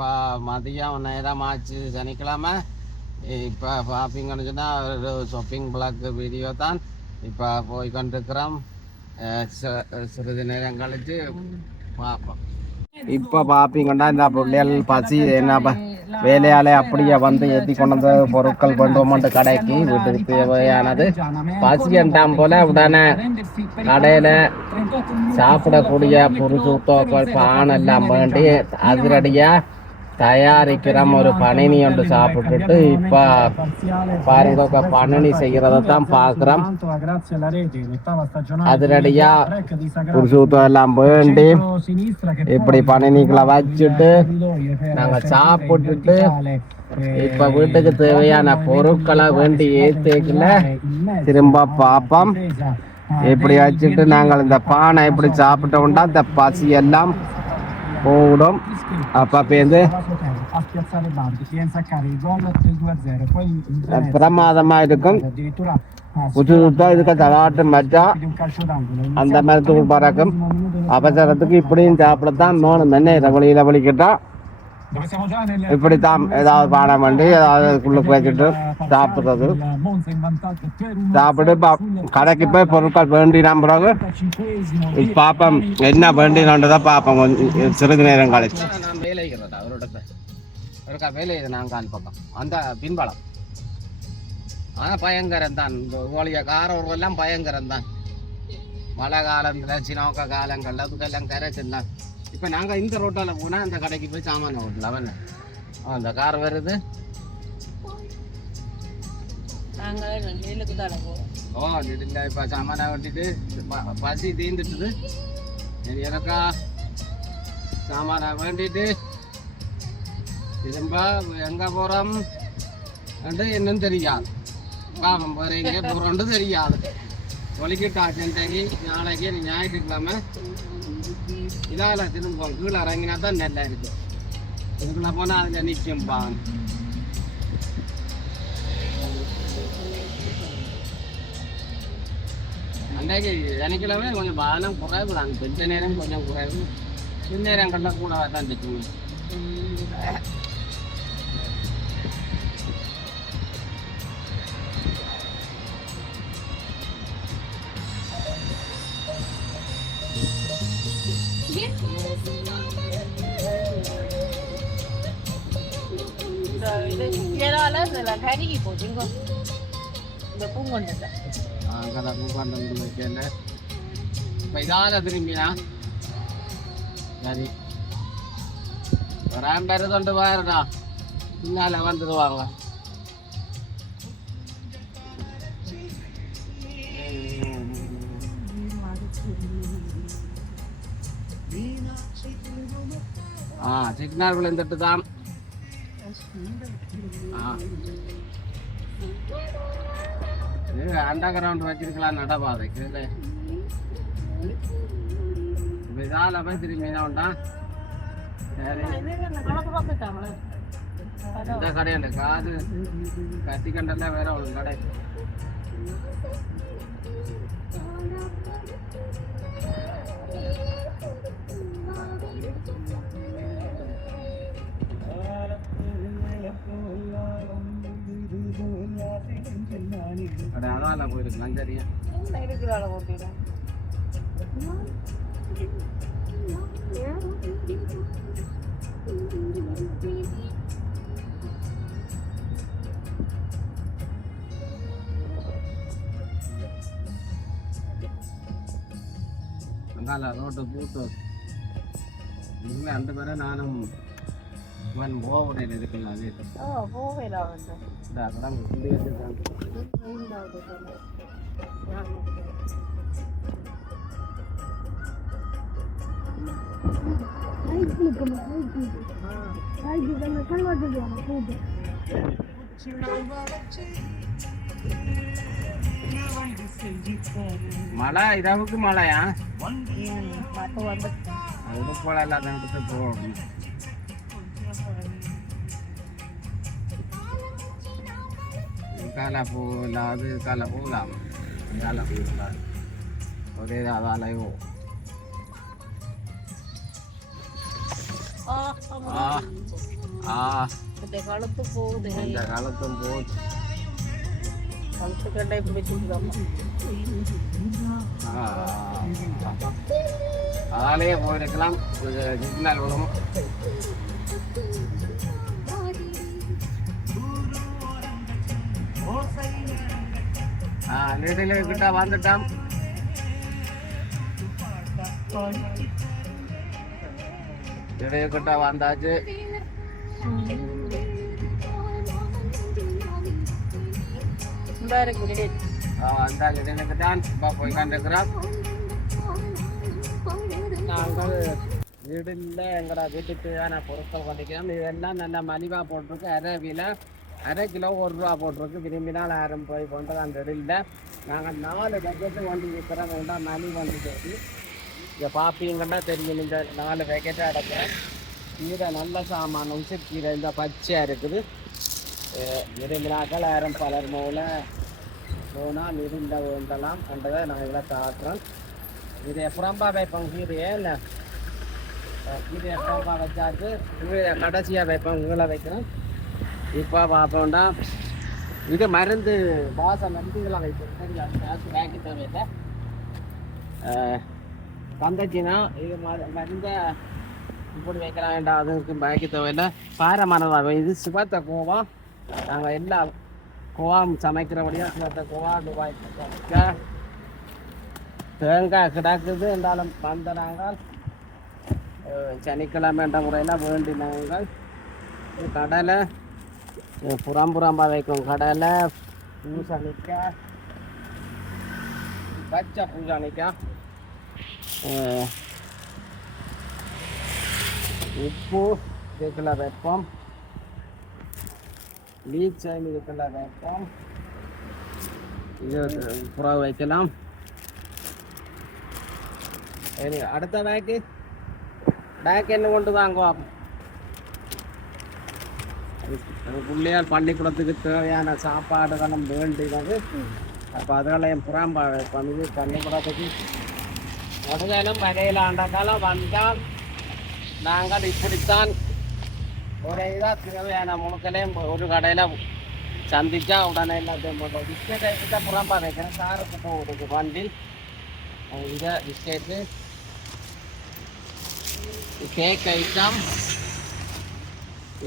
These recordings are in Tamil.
இப்போ மதியம் நேரம் ஆச்சு சனிக்கிழமை இப்போ பார்ப்பீங்கன்னு சொன்னால் ஒரு ஷாப்பிங் பிளாக் வீடியோ தான் இப்போ போய் கொண்டிருக்கிறோம். சிறிது நேரம் கழித்து பார்ப்போம். இப்போ பார்ப்பீங்கன்னா இந்த பிள்ளைகள் பசி என்ன வேலையாலே அப்படியே வந்து ஏற்றி கொண்டு வந்து பொருட்கள் கொண்டு வந்து கடைக்கு வீட்டுக்கு தேவையானது. பசி என்றாம் போல உடனே கடையில் சாப்பிடக்கூடிய புருஷூத்தோக்கள் பான் எல்லாம் வேண்டி அதிரடியாக தயாரிக்கிறோம். ஒரு பணினி ஒன்று சாப்பிட்டுட்டு இப்போ பாருங்க பணினி செய்கிறத தான் பார்க்குறோம். அதிரடியாக அதிரடியா புருஷூத்தம் எல்லாம் வேண்டி இப்படி பணினிகளை வச்சுட்டு நாங்கள் நாங்க சாப்பிட்டுட்டு இப்போ இப்ப வீட்டுக்கு தேவையான பொருட்களை வேண்டி ஏத்துக்கல. திரும்ப பார்ப்போம். இப்படி வச்சுட்டு நாங்கள் இந்த பானை இப்படி சாப்பிட்டோம்னா இந்த பசி எல்லாம் போடும் அப்ப பேருந்து a spiazzare Bandi, si insaccare il gol del 2-0 poi Venezia, பிரமாதமா இருக்கும் addirittura புது சுத்தம் இதுக்கு தலாட்டு மச்சா un அந்த மரத்துக்கு பறக்கும் அவசரத்துக்கு இப்படியும் சாப்பிடத்தான் வேணும் என்ன இதை வழியில வலிக்கிட்டா இப்படித்தான் ஏதாவது பானம் பண்ணி ஏதாவது அதுக்குள்ள வச்சுட்டு சாப்பிடுறது சாப்பிட்டு பா- கடைக்கு போய் பொருட்கள் வேண்டினான் பிறகு பாப்போம் என்ன வேண்டினோன்றதை பார்ப்போம் கொஞ்சம் சிறிது நேரம் கழிச்சு நான் வேலை அவரோட ஒருக்கா வேலை நான் கால் பக்கம் அந்த பின்பலம் ஆ பயங்கரம் தான். இந்த ஓலிய காரம் எல்லாம் பயங்கரம் தான். மழை காலத்தில் சினோக்க காலங்கள்ல அதுக்கெல்லாம் கரைச்சு தான். இப்போ நாங்கள் இந்த ரோட்டால் போனால் அந்த கடைக்கு போய் சாமான ஓட்டல அவன் அந்த கார் வருது. ஓ இல்லை இப்போ சாமான ஓட்டிட்டு பசி தீர்ந்துட்டுது. எனக்கா சாமான வேண்டிட்டு திரும்ப எங்க போறோம்? என்று என்னன்னு தெரியாது. பாவம் வேற எங்கே போறோம்னு தெரியாது. ஒலிக்கிட்டா சென்றைக்கு நாளைக்கு ஞாயிற்றுக்கிழமை. இதால திரும்ப கீழே இறங்கினா தான் நல்லா இருக்கு. இதுக்குள்ள போனா அதுல நிற்கும் பான் அன்றைக்கு சனிக்கிழமை கொஞ்சம் பாலம் குறைவு தான் கொஞ்ச நேரம் கொஞ்சம் குறைவு. சின்ன பின்னேரங்களில் கூட தான் நிற்கும் இதனால இந்த கருகி போச்சு இங்க இந்த பூங்கொண்டத்தை கதை பூக்காண்டம் வைக்கல இப்போ இதால திரும்பினா சரி வரான் பெருதொண்டு பாருடா பின்னால வந்துடுவாங்க ஆ சிக்னல் விழுந்துட்டு தான் ஆ இது அண்டர் கிரவுண்ட் வச்சிருக்கலாம் நடப்பாதைக்கு இல்லை? இப்போ இதால் போய் திரும்பி என்ன சரி. இந்த கடையில் காது கத்தி கண்டல வேற ஒரு கடை. Thank you. கடை அதால போயிருக்கலாம் சரியா இருக்கிறாள போட்டிடுறேன் அங்கால ரோட்டு பூட்டு இனிமே அந்த பேரை நானும் மழை இரவுக்கு மழையா அப்போ வந்து அது போல இல்லாத இடத்துக்கு போகணும் இல்லாது போகலாம் அது காலை போகலாம் காலை போகலாம் ஒரே அதாலையோ இந்த கழுத்து போகுது. இந்த காலத்தும் போச்சு கழுத்து கண்டே அதாலேயே போயிருக்கலாம் சிக்னல் விடும் ஆ நெடில கிட்ட வந்துட்டான் நெடில கிட்ட வந்தாச்சு. இந்த இருக்கு ready. அந்த நெடிலுக்கு இப்போ போய் கண்டிருக்கிறோம் நாங்கள் வீடில் எங்களோட வீட்டுக்கு தேவையான பொருட்கள் பண்ணிக்கிறோம் இதெல்லாம் நல்ல மலிவாக போட்டிருக்கு. அரை அரை கிலோ ஒரு ரூபா போட்டிருக்கு. விரும்பினால் யாரும் போய் கொண்டது. அந்த இல்லை நாங்கள் நாலு பேக்கெட்டு வண்டி விற்கிறோம். வேண்டாம் மணி வண்டி கேட்டு இங்கே பார்ப்பீங்கன்னா தெரியும். இந்த நாலு பேக்கெட்டாக அடைக்கிறேன் கீரை நல்ல சாமான் உசிர் கீரை இந்த பச்சையாக இருக்குது. விரும்பினாக்கள் யாரும் பலர் மூல போனால் இருந்த வேண்டலாம் கண்டதை நான் இதில் காட்டுறோம் இது புறம்பா வைப்போம் கீரையே இல்லை கீரையை புறம்பா வச்சாச்சு. கீரை கடைசியாக வைப்போம். கீழே வைக்கிறேன். இப்போ பார்த்தோம்னா இது மருந்து பாச மருந்துகளாக வைப்போம். சரியா தேவையில்லை. வந்துச்சுன்னா இது மரு- மருந்தை இப்படி வைக்கலாம் வேண்டாம். அதுக்கு பேக்கு தேவையில்லை. பாறை மரம் இது சிவத்த கோவம் நாங்கள் எல்லா கோவம் சமைக்கிறபடியாக சிவத்த கோவா துபாய் தேங்காய் கிடக்குது என்றாலும் வந்த நாங்கள் சனிக்கிழமை என்ற முறையில் வேண்டி நாங்கள் கடலை புறம் புறம்பா வைக்கும் கடலை. பூசணிக்காய் பச்சை பூசணிக்காய் அஹ், உப்பு இதுக்குள்ள வைப்போம். லீச்சம் இதுக்குள்ள வைப்போம். இது புறா வைக்கலாம். சரி அடுத்த பேக்கு பேக் என்ன கொண்டு வாங்குவோம் பிள்ளையார் பள்ளிக்கூடத்துக்கு தேவையான சாப்பாடுகளும் வேண்டினது அப்போ அதெல்லாம் புறாம்பா வைப்போம் பள்ளிக்கூடத்துக்கு முதலும் வரையில் ஆண்டதாலும் வந்தால் நாங்கள் இப்படித்தான் ஒரு இதாக தேவையான முழுக்களையும் ஒரு கடையில் சந்திச்சா உடனே எல்லாத்தையும் போட்டோம் பிஸ்கெட் ஐட்டத்தை புறாம்பா வைக்கிறேன். காருக்கு போகுது வண்டில் இதை பிஸ்கெட்டு கேக் ஐட்டம்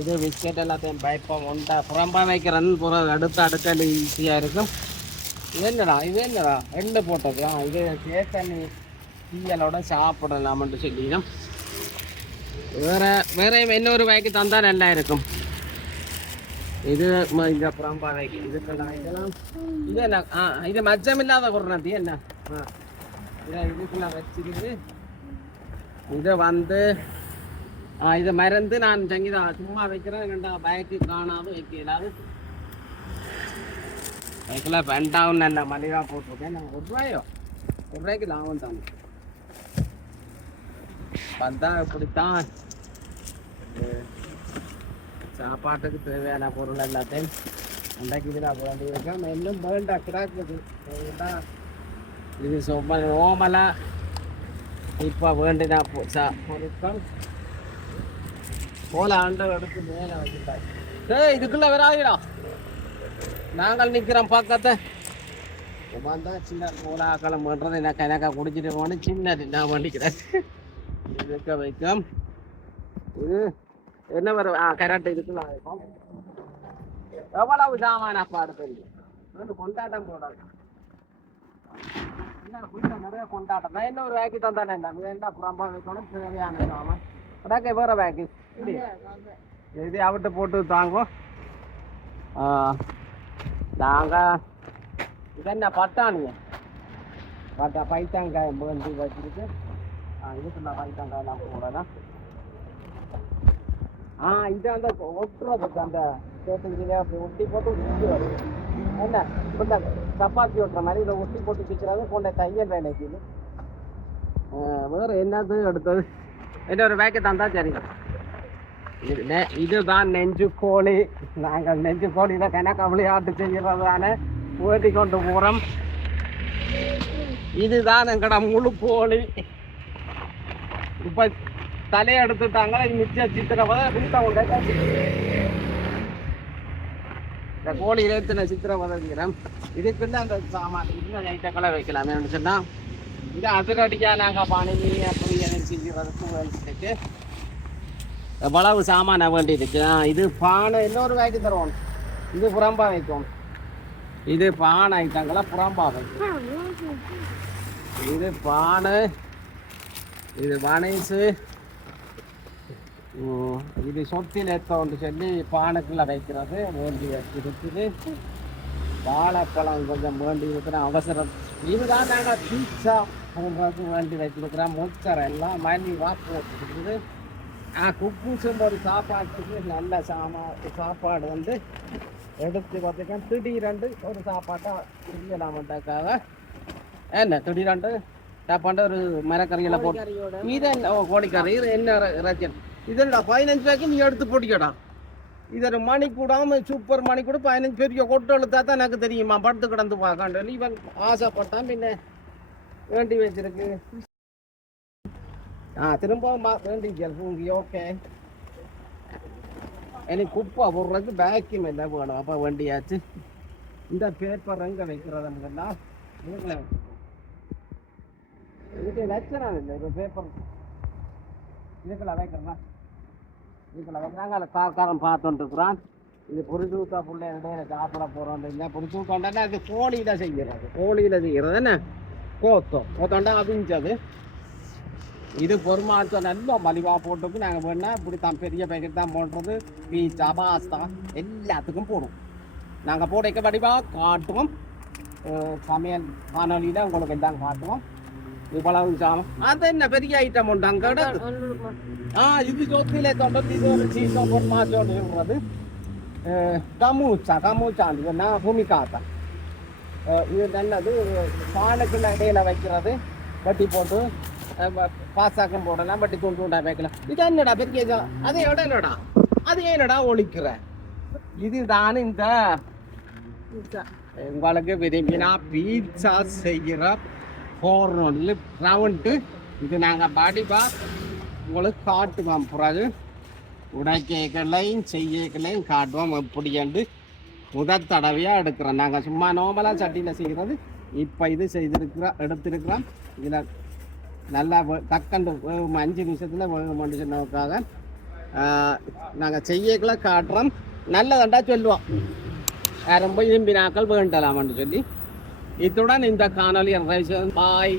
இது பிஸ்கெட் எல்லாத்தையும் பயப்போம் உண்டா? புறம்பா வைக்கிறன்னு புற அடுத்த அடுக்கல் ஈஸியாக இருக்கும். இது என்னடா? இது என்னடா? ரெண்டு போட்டது ஆ இது கேக் தண்ணி டீயலோட சாப்பிடலாம்னு சொல்லிடும் வேறு வேற இன்னொரு வாய்க்கு தந்தால் நல்லா இருக்கும். இது இந்த புறம்பா வாய்க்கு இதுக்கெல்லாம் இதெல்லாம் இது என்ன? ஆ இது மச்சம் இல்லாத குரணத்தி என்ன? ஆ. இதை இதுக்குள்ள வச்சிருக்கு இதை வந்து இதை மறந்து நான் சங்கீதா சும்மா வைக்கிறேன். ரெண்டா பயக்கு காணாது வைக்கலாது. பைக்கில் பெண்டாவும் நல்ல மலிவாக போட்டிருக்கேன். நான் ஒரு ரூபாயோ? ஒரு ரூபாய்க்கு லாபம் தானே. வந்தா இப்படித்தான். சாப்பாட்டுக்கு தேவையான பொருள் எல்லாத்தையும் அன்றைக்கு இதில் வேண்டி இருக்கேன். இன்னும் வேண்டா கிடாக்குது. இது சும்மா ஓமலா. இப்போ வேண்டின சா- பொருட்கள். போல ஆண்டு எடுத்து மேலே ஏய் இதுக்குள்ள வராதீடா. நாங்கள் நிற்கிறோம் பக்கத்தை. வந்தா சின்ன மூலாக்களம் பண்ணுறது என்ன கணக்கா குடிச்சிட்டு போனேன் சின்னது நான் பண்ணிக்கிறேன். இருக்க வைக்கும். இது என்ன வரும் ஆ கரெக்ட் இதுக்குள்ள வைக்கும் எவ்வளவு சாமான பாடு தெரியும் கொண்டாட்டம் போடாது என்ன நிறைய கொண்டாட்டம். தான் என்ன ஒரு வேக்கி தந்தானே இந்த என்ன புறம்பா வைக்கணும். தேவையான சாமான். அடாக்க வேற வேக்கி இது அவர்கிட்ட போட்டு தாங்கும் நாங்கள் இது என்ன பட்டானுங்க பட்டா பைத்தாங்காய் வந்து வச்சுருக்கு. ஆ இதுக்குள்ள பைத்தாங்காயெல்லாம் போடலாம் ஆ இது அந்த ஒட்டுறது அந்த கேட்டுக்கிட்டே ஒட்டி போட்டு சுற்றி வரும் என்ன? இப்போ இந்த சப்பாத்தி ஒட்டுற மாதிரி இதை ஒட்டி போட்டு சுற்றுறது கொண்ட தையல் வேலைக்கு வேறு என்னது அடுத்தது? என்ன ஒரு பேக்கெட் தந்தா சரி இதுதான் நெஞ்சு கோழி நாங்கள் நெஞ்சு கோழியில கணக்க விளையாட்டு செய்கிறதால ஓட்டி கொண்டு போகிறோம் இதுதான் எங்கட முழு கோழி இப்போ தலையெடுத்துட்டாங்க மிச்ச சித்திரவதை கொடுத்தவங்க இந்த கோழி இருபத்தின சித்திரவதைங்கிறோம் இதுக்குன்னு அந்த சாமான் இன்னும் ஐட்டங்களை வைக்கலாமே சொன்னால் இந்த அதிரடியா நாங்கள் அப்படி செஞ்சுறதுக்கு வேண்டியிருக்கு. எவ்வளவு சாமான வேண்டியிருக்கு. இது பானை இன்னொரு வேட்டி தருவோம். இது புறம்பா வைக்கும். இது பானை ஐட்டங்களை புறம்பா வைக்கும். இது பானை இது வனைசு. இது சொத்தில் ஏத்தோன்னு சொல்லி பானைக்குள்ள வைக்கிறது வேண்டி இருக்குது வாழைப்பழம் கொஞ்சம் வேண்டி இருக்கிற அவசரம். இதுதான் நாங்கள் பீட்சா வேண்டி வச்சிருக்கிறோம் முச்சரை எல்லாம் மணி வாக்கு வச்சுருக்குது குப்பூசும் ஒரு சாப்பாட்டுக்கு நல்ல சாமா சாப்பாடு வந்து எடுத்து பார்த்துக்கேன் திடீரெண்டு ஒரு சாப்பாட்டை செய்யலாமட்டாக்காக என்ன திடீரெண்டு சாப்பாண்டு ஒரு மரக்கறியில் போட்டு இது என்ன கோழிக்கறி இது என்ன ரச்சன் இதில் பதினஞ்சு ரூபாய்க்கு நீ எடுத்து போட்டிக்கடா இதில் மணி கூடாம சூப்பர் மணி கூட பதினஞ்சு பெரிய கொட்டு எழுத்தா தான் எனக்கு தெரியுமா? படுத்து கிடந்து பார்க்காண்டு இவன் ஆசைப்பட்டான் பின்ன வேண்டி வச்சிருக்கு. ஆ திரும்ப வேண்டி பூங்கி ஓகே எனக்கு குப்பை போடுறதுக்கு பேக்கியம் இல்லை வேணும். அப்போ வண்டியாச்சு. இந்த பேப்பர் எங்கே வைக்கிறதுன்னா வீட்டில் இதுக்கு லட்சணம் இல்லை இப்போ பேப்பர் இதுக்குள்ள வைக்கிறேன்னா இதுக்குள்ள வைக்கிறாங்க அதில் காக்காரன் பார்த்துட்டு இது புரிதூக்கா புள்ள இடையில சாப்பிட போகிறோம் இல்லை அது கோழியில் செய்கிறது கோழியில் செய்கிறது என்ன? கோத்தம். கோத்தோண்டா அவிஞ்சது. இது பொறுமாச்சோ நல்ல மலிவாக போட்டுக்கு நாங்கள் வேணால் இப்படி தான் பெரிய பேக்கெட் தான் போடுறது. பீச்சா பாஸ்தா எல்லாத்துக்கும் போடுவோம். நாங்கள் போடைக்க வடிவாக காட்டுவோம் சமையல் காணொலியில் உங்களுக்கு எல்லாம் காட்டுவோம் இவ்வளவு சாமம் அது என்ன பெரிய ஐட்டம் உண்டு அங்கே கிடக்கு ஆ இது ஜோத்தியிலே தொண்டது இது ஒரு சீசம் பொறுமாச்சோன்னு சொல்கிறது கமூச்சா கமூச்சா இது நான் பூமிகாத்தா இது நல்லது பானைக்குள்ள இடையில வைக்கிறது வட்டி போட்டு பாசாக்கம் போடலாம் வட்டி துண்டு துண்டா வைக்கலாம் இது என்னடா பெரிய அது என்னடா அது என்னடா ஒழிக்கிற இதுதான் இந்த உங்களுக்கு விரும்பினா பீட்சா செய்கிற ஃபோர்னு ரவுண்டு இது நாங்கள் பாடிப்பா உங்களுக்கு காட்டுவோம் பிறகு உடைக்கலையும் செய்யக்கலையும் காட்டுவோம் எப்படியாண்டு முதல் தடவையாக எடுக்கிறோம். நாங்கள் சும்மா நோமலாக சட்டியில் செய்கிறது. இப்போ இது செய்திருக்கிறோம் எடுத்திருக்கிறோம் இதில் நல்லா தக்கண்டு டக்கண்டு வேகும் அஞ்சு நிமிஷத்தில் வேகும் சொன்னதுக்காக நாங்கள் செய்யக்கலாம் காட்டுறோம். நல்லதண்டா சொல்லுவோம். யாரும் போய் விரும்பினாக்கள் வேண்டலாம்னு சொல்லி. இத்துடன் இந்த காணொலி பாய்